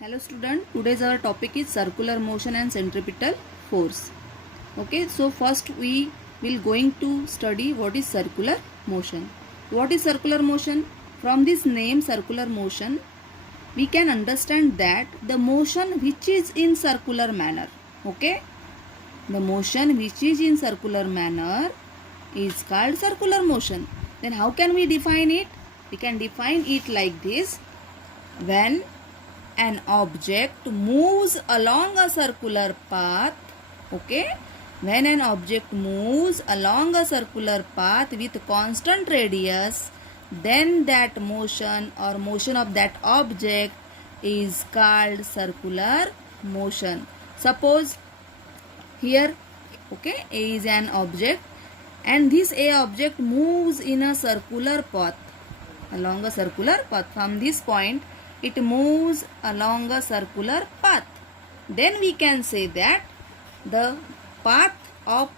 Hello student, today's our topic is circular motion and centripetal force. Okay, so first we will going to study what is circular motion. What is circular motion? From this name circular motion, we can understand that the motion which is in circular manner. Okay, the motion which is in circular manner is called circular motion. Then how can we define it? We can define it like this. When an object moves along a circular path, okay, when an object moves along a circular path with constant radius, then that motion or motion of that object is called circular motion. Suppose here, okay, A is an object and this A object moves in a circular path, along a circular path. From this point it moves along a circular path. Then we can say that the path of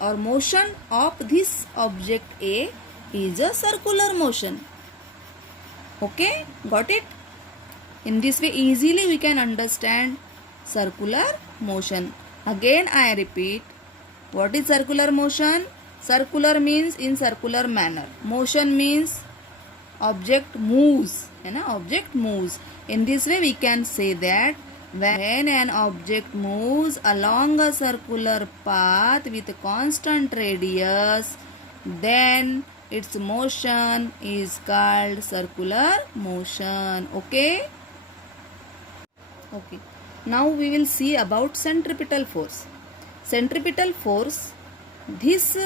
or motion of this object A is a circular motion. Okay, got it? In this way easily we can understand circular motion. Again I repeat, what is circular motion? Circular means in circular manner. Motion means object moves. Object moves. In this way we can say that when an object moves along a circular path with constant radius, then its motion is called circular motion. Okay. Now we will see about centripetal force. Centripetal force, this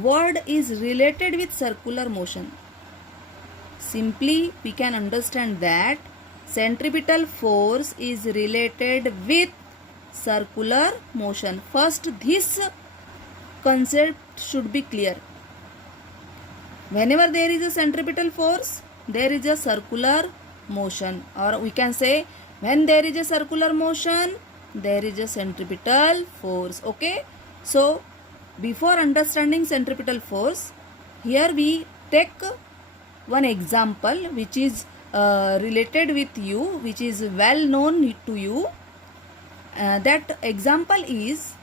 word is related with circular motion. Simply we can understand that centripetal force is related with circular motion. First this concept should be clear. Whenever there is a centripetal force, there is a circular motion, or we can say when there is a circular motion, there is a centripetal force. Okay, so before understanding centripetal force, here we take one example which is related with you, which is well known to you. That example is,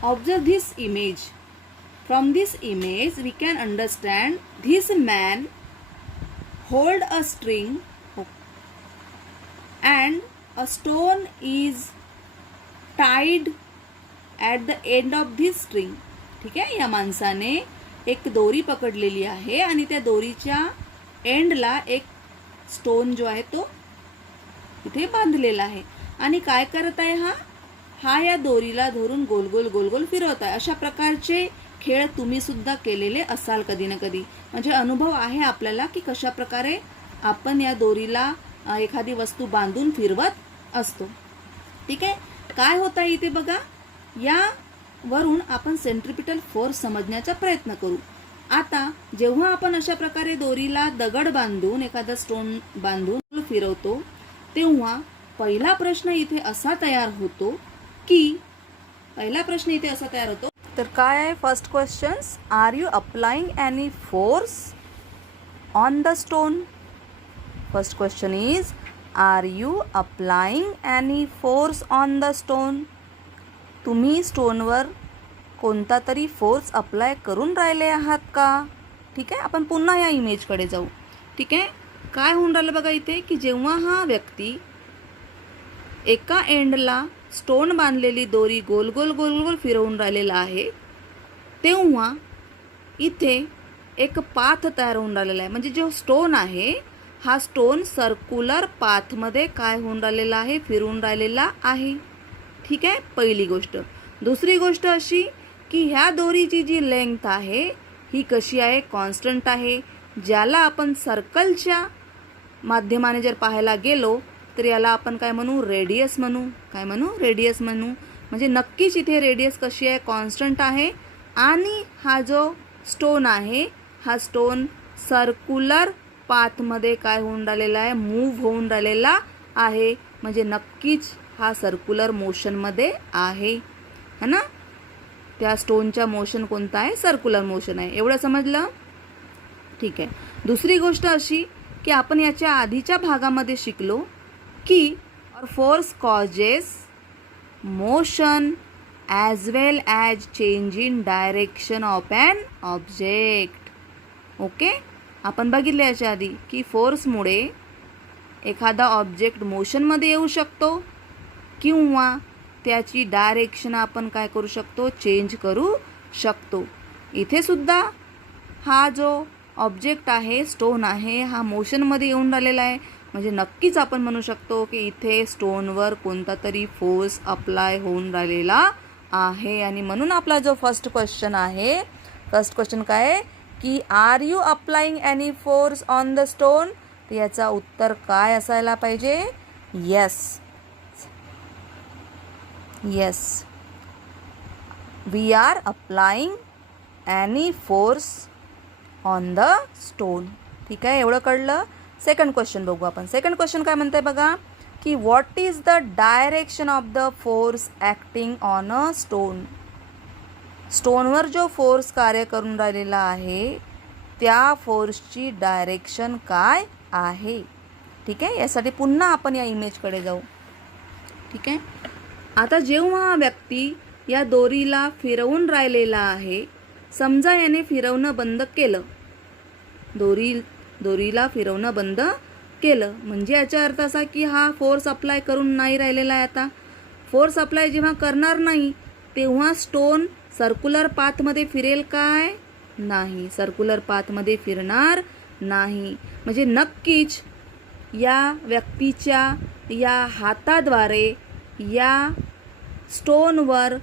observe this image. From this image we can understand this man hold a string and a stone is tied at the end of this string. ठीक आहे, या माणसाने एक दोरी पकडलेली आहे आणि त्या दोरीच्या एंडला एक स्टोन जो आहे तो इथे बांधलेला आहे आणि काय करत आहे हा या दोरीला धरून गोल गोल गोल गोल फिरवत आहे. अशा प्रकारचे खेळ तुम्ही सुद्धा केलेले असाल कधी ना कधी. म्हणजे अनुभव आहे आपल्याला की कशा प्रकारे आपण या दोरीला एखादी वस्तू बांधून फिरवत असतो. ठीक आहे, काय होत आहे इथे बघा, या वरून आपण सेंट्रिपिटल फोर्स समजण्याचा प्रयत्न करू. आता जेव्हा आपण अशा प्रकारे दोरीला दगड बांधून एखादा स्टोन बांधून फिरवतो, तेव्हा पहिला प्रश्न इथे असा तयार होतो तर काय आहे first questions, are you applying any force on the stone? First question is, are you applying any force on the stone? तुम्ही स्टोनवर कोणता तरी फोर्स अप्लाय करून राहिले आहात का? ठीक आहे, आपण पुन्हा या इमेजकडे जाऊ. ठीक आहे, काय होऊन राहिलं बघा इथे की जेव्हा हा व्यक्ती एका एंडला स्टोन बांधलेली दोरी गोल गोल गोल गोल फिरवून राहिलेला आहे, तेव्हा इथे एक पाथ तयार होऊन राहिलेला आहे. म्हणजे जो स्टोन आहे हा स्टोन सर्क्युलर पाथमध्ये काय होऊन राहिलेला आहे, फिरून राहिलेला आहे. ठीक आहे, पहिली गोष्ट. दुसरी गोष्ट अशी की ह्या दोरीची जी लेंथ आहे ही कशी आहे, कॉन्स्टंट आहे. ज्याला आपण सर्कलच्या माध्यमाने जर पाहायला गेलो तर याला आपण काय म्हणू, रेडियस म्हणू. काय म्हणू, रेडियस म्हणू. म्हणजे नक्कीच इथे रेडियस कशी आहे, कॉन्स्टंट आहे. आणि हा जो स्टोन आहे हा स्टोन सर्क्युलर पाथमध्ये काय होऊन राहिलेला आहे, मूव्ह होऊन राहिलेला आहे. म्हणजे नक्कीच हा सर्क्युलर मोशनमध्ये आहे, है ना. त्या स्टोनचा मोशन कोणता आहे, सर्क्युलर मोशन आहे. एवढं समजलं? ठीक आहे. दुसरी गोष्ट अशी की आपण याच्या आधीच्या भागामध्ये शिकलो की force causes motion as well as change in direction of an object. Okay, आपण बघितले याच्या आधी की फोर्समुळे एखादा ऑब्जेक्ट मोशनमध्ये येऊ शकतो किंवा त्याची डायरेक्शन आपण काय करू शकतो, चेंज करू शकतो. इथे सुद्धा हा जो ऑब्जेक्ट आहे, स्टोन आहे, हा मोशनमध्ये येऊन राहिलेला आहे. म्हणजे नक्कीच आपण म्हणू शकतो की इथे स्टोनवर कोणता तरी फोर्स अप्लाय होऊन राहिलेला आहे. आणि म्हणून आपला जो फर्स्ट क्वेश्चन आहे, फर्स्ट क्वेश्चन काय आहे की are you applying any force on the stone. तर याचा उत्तर काय असायला पाहिजे, yes. Yes, we are applying any force on the stone. ठीक आहे, एवढं कळलं. सेकंड क्वेश्चन बघू आपण. सेकंड क्वेश्चन काय म्हणते बघा की what is the direction of the force acting on a stone. स्टोनवर जो फोर्स कार्य करून राहिलेला आहे त्या फोर्सची डायरेक्शन काय आहे. ठीक आहे, यासाठी पुन्हा आपण या इमेजकडे जाऊ. ठीक आहे, आता जेव्हा हा व्यक्ती या दोरीला फिरवून राहिलेला आहे, समजा याने फिरवणं बंद केलं, दोरीला फिरवणं बंद केलं, म्हणजे याचा अर्थ असा की हा फोर्स अप्लाय करून नाही राहिलेला आहे. आता फोर्स अप्लाय जेव्हा करणार नाही तेव्हा स्टोन सर्क्युलर पाथमध्ये फिरेल काय, नाही, सर्क्युलर पाथमध्ये फिरणार नाही. म्हणजे नक्कीच या व्यक्तीच्या या हाताद्वारे या स्टोनवर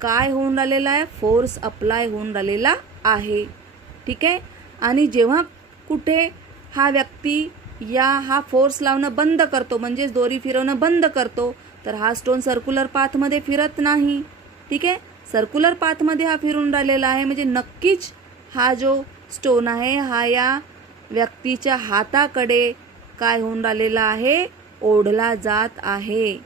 काय होऊन राहिलेला आहे, फोर्स अप्लाय होऊन राहिलेला आहे. ठीक आहे, आणि जेव्हा कुठे हा व्यक्ती हा फोर्स लावणं बंद करतो, म्हणजेच दोरी फिरवणं बंद करतो, तर हा स्टोन सर्क्युलर पाथमध्ये फिरत नाही. ठीक आहे, सर्क्युलर पाथमध्ये हा फिरून राहिलेला आहे. म्हणजे नक्कीच हा जो स्टोन आहे हा या व्यक्तीच्या हाताकडे काय होऊन राहिलेला आहे, ओढला जात आहे.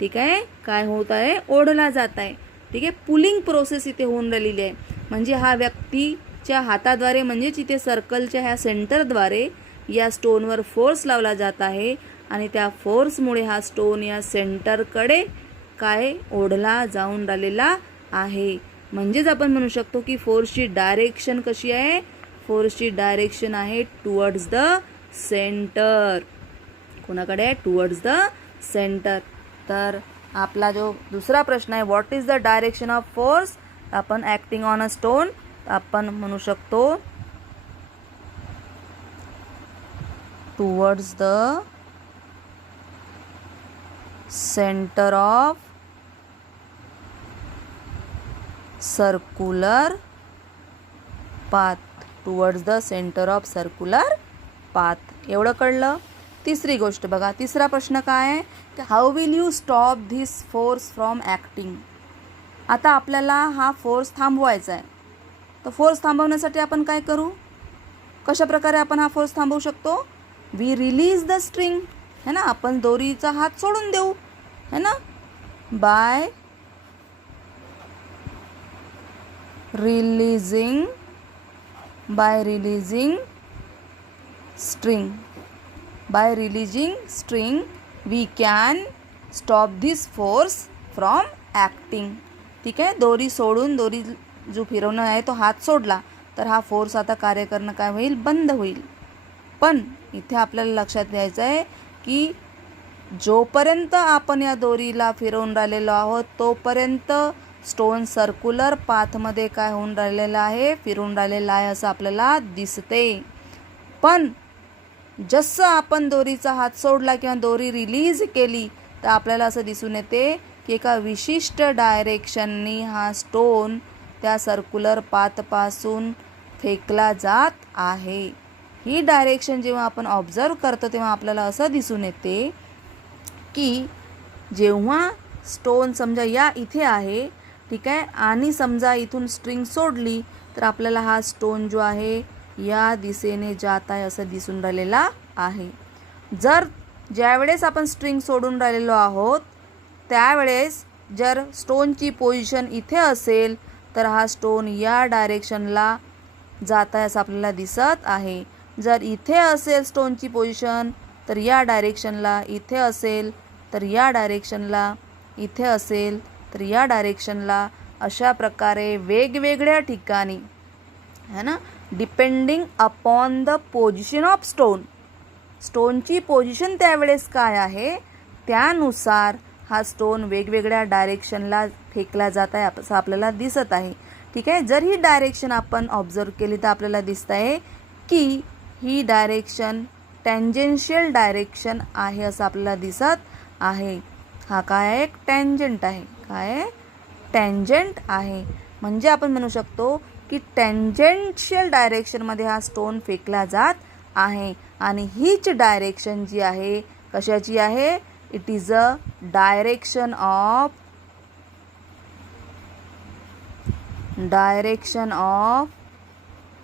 ठीक आहे, काय होत आहे, ओढला जात आहे. ठीक आहे, पुलिंग प्रोसेस इथे होऊन राहिलेली आहे. म्हणजे हा व्यक्तीच्या हाताद्वारे, म्हणजेच इथे सर्कलच्या ह्या सेंटरद्वारे या स्टोनवर फोर्स लावला जात आहे आणि त्या फोर्समुळे हा स्टोन या सेंटरकडे काय ओढला जाऊन राहिलेला आहे. म्हणजेच आपण म्हणू शकतो की फोर्सची डायरेक्शन कशी आहे, फोर्सची डायरेक्शन आहे टुवर्ड्स द सेंटर. कोणाकडे आहे, टुवर्ड्स द सेंटर. तर आपला जो दुसरा प्रश्न आहे, what is the direction of force आपण ॲक्टिंग ऑन अ स्टोन, आपण म्हणू शकतो towards the centre of circular path. Towards the centre of circular path. एवढं कळलं. तिसरी गोष्ट बघा, तिसरा प्रश्न काय आहे, how will you stop this force from acting. आता आपल्याला हा फोर्स थांबवायचा आहे. तर फोर्स थांबवण्यासाठी आपण काय करू, कशा प्रकारे आपण हा फोर्स थांबवू शकतो, वी रिलीज द स्ट्रिंग, है ना, आपण दोरीचा हात सोडून देऊ, है ना, bye releasing string we can stop this force from acting. ठीक आहे, दोरी सोडून, दोरी जो फिरवणं आहे तो हात सोडला तर हा फोर्स आता कार्य करणं काय होईल, बंद होईल. पण इथे आपल्याला लक्षात द्यायचं आहे की जोपर्यंत आपण या दोरीला फिरवून राहिलेलो आहोत तोपर्यंत स्टोन सर्क्युलर पाथमध्ये काय होऊन राहिलेलं आहे, फिरून राहिलेलं आहे असं आपल्याला दिसते. पण जसं आपण दोरीचा हात सोडला किंवा दोरी रिलीज केली तर आपल्याला असं दिसून येते की एका विशिष्ट डायरेक्शननी हा स्टोन त्या सर्क्युलर पाथपासून फेकला जात आहे. ही डायरेक्शन जेव्हा आपण ऑब्झर्व करतो तेव्हा आपल्याला असं दिसून येते की जेव्हा स्टोन समजा या इथे आहे, ठीक आहे, आणि समजा इथून स्ट्रिंग सोडली तर आपल्याला हा स्टोन जो आहे या दिशेने जात आहे असं दिसून राहिलेला आहे. जर ज्यावेळेस आपण स्ट्रिंग सोडून राहिलेलो आहोत त्यावेळेस जर स्टोनची पोझिशन इथे असेल तर हा स्टोन या डायरेक्शनला जात आहे असं आपल्याला दिसत आहे. जर इथे असेल स्टोनची पोझिशन तर या डायरेक्शनला, इथे असेल तर या डायरेक्शनला, इथे असेल तर या डायरेक्शनला, अशा प्रकारे वेगवेगळ्या ठिकाणी है ना, depending upon the position of stone, स्टोनची पोझिशन त्यावेळेस काय आहे त्यानुसार हा स्टोन वेगवेगळ्या डायरेक्शनला फेकला जात आहे असं आपल्याला दिसत आहे. ठीक आहे. जर ही डायरेक्शन आपण ऑब्झर्व केली तर आपल्याला दिसत आहे की ही डायरेक्शन टँजेन्शियल डायरेक्शन आहे असं आपल्याला दिसत आहे. हा काय आहे, एक टँजंट आहे. काय आहे, टँजंट आहे. म्हणजे आपण म्हणू शकतो की टँजेन्शियल डायरेक्शनमध्ये हा स्टोन फेकला जात आहे. आणि हीच डायरेक्शन जी आहे कशाची आहे, it is a direction of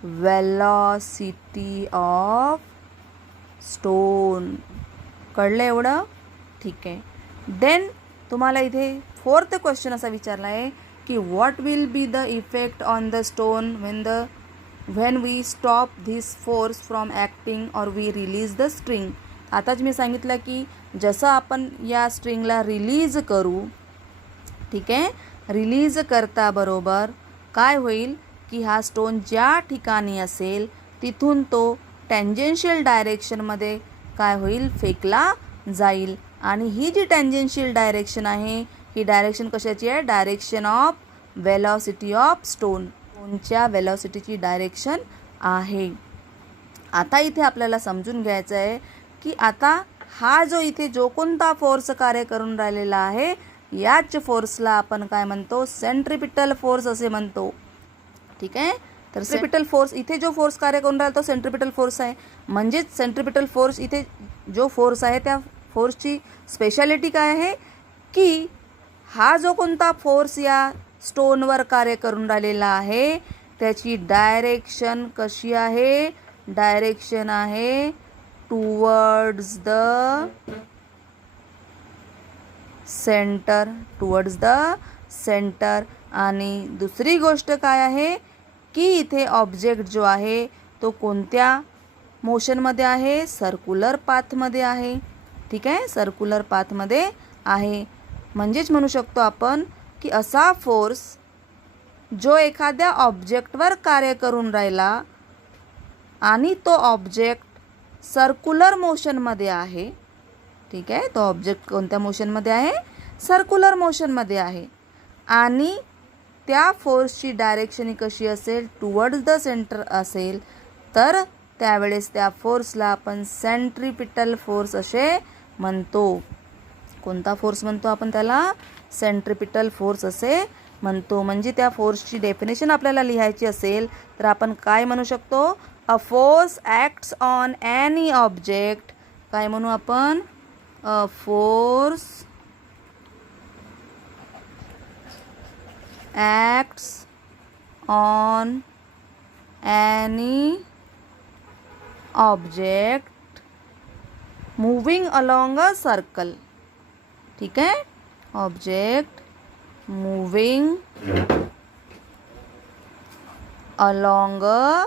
velocity of stone. कळलं एवढं? ठीक आहे. देन तुम्हाला इथे फोर्थ क्वेश्चन असा विचारला आहे की what will be the effect on the stone when we stop this force from acting or we release the string. आताच मी सांगितलं की जसं आपण या स्ट्रिंगला रिलीज करू, ठीक आहे, रिलीज करता बरोबर काय होईल की हा स्टोन ज्या ठिकाणी असेल तिथून तो टँजेन्शियल डायरेक्शनमध्ये काय होईल, फेकला जाईल. आणि ही जी टँजेन्शियल डायरेक्शन आहे ही डायरेक्शन कशाची आहे, direction of velocity of stone, स्टोनच्या वेलॉसिटीची डायरेक्शन आहे. आता इथे आपल्याला समजून घ्यायचं आहे की आता हा जो इथे जो कोणता फोर्स कार्य करून राहिलेला आहे याच फोर्सला आपण काय म्हणतो, सेंट्रिपिटल फोर्स असे म्हणतो. ठीक आहे. तर सेंट्रिपिटल फोर्स, इथे जो फोर्स कार्य करून राहिला तो सेंट्रिपिटल फोर्स आहे. म्हणजेच सेंट्रिपिटल फोर्स, इथे जो फोर्स आहे त्या फोर्सची स्पेशालिटी काय आहे की हा जो कोणता फोर्स या स्टोनवर कार्य करून राहिलेला आहे त्याची डायरेक्शन कशी आहे, डायरेक्शन आहे towards the centre, towards the centre. आणि दुसरी गोष्ट काय आहे की इथे ऑब्जेक्ट जो आहे तो कोणत्या मोशनमध्ये आहे, सर्क्युलर पाथमध्ये आहे. ठीक आहे, सर्क्युलर पाथमध्ये आहे. म्हणजेच म्हणू शकतो आपण की असा फोर्स जो एखाद्या ऑब्जेक्टवर कार्य करून राहिला आणि तो ऑब्जेक्ट सर्क्युलर मोशनमध्ये आहे. ठीक आहे, तो ऑब्जेक्ट कोणत्या मोशनमध्ये आहे, सर्क्युलर मोशनमध्ये आहे. आणि त्या फोर्सची डायरेक्शन ही कशी असेल, टुवर्ड्स द सेंटर असेल तर त्यावेळेस त्या फोर्सला आपण सेंट्रिपिटल फोर्स असे म्हणतो. कोणता फोर्स म्हणतो आपण त्याला, सेंट्रिपिटल फोर्स असे म्हणतो. म्हणजे त्या फोर्सची डेफिनेशन आपल्याला लिहायची असेल तर आपण काय म्हणू शकतो, a force acts on any object. काय म्हणू आपण, a force acts on any object moving along a circle. ठीक आहे, object moving along a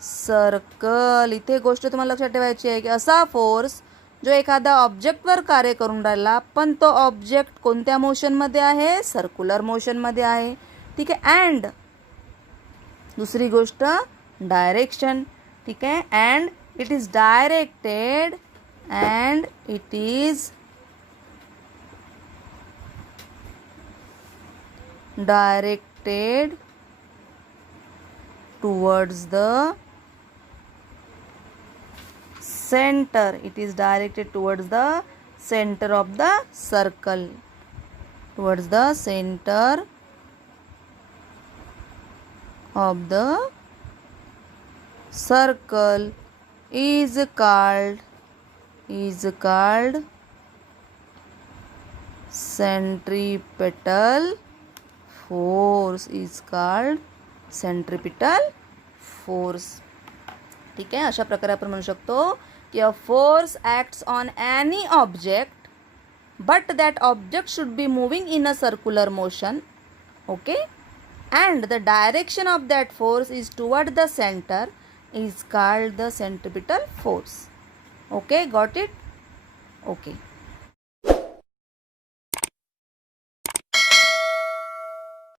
circle. इथे गोष्ट तुम्हाला लक्षात ठेवायची आहे की असा फोर्स जो एखाद्या ऑब्जेक्टवर कार्य करून राहिला पण तो ऑब्जेक्ट कोणत्या मोशनमध्ये आहे, सर्क्युलर मोशनमध्ये आहे. ठीक आहे. अँड दुसरी गोष्ट डायरेक्शन. ठीक आहे, and it is directed, and it is directed towards the center. It is directed towards the center of the circle, towards the center of the circle is called centripetal force, is called centripetal force. ठीक आहे, अशा प्रकारे आपण म्हणू शकतो की a force acts on any object but that object should be moving in a circular motion. Okay, and the direction of that force is toward the centre. is called the centripetal force. Okay, got it? Okay.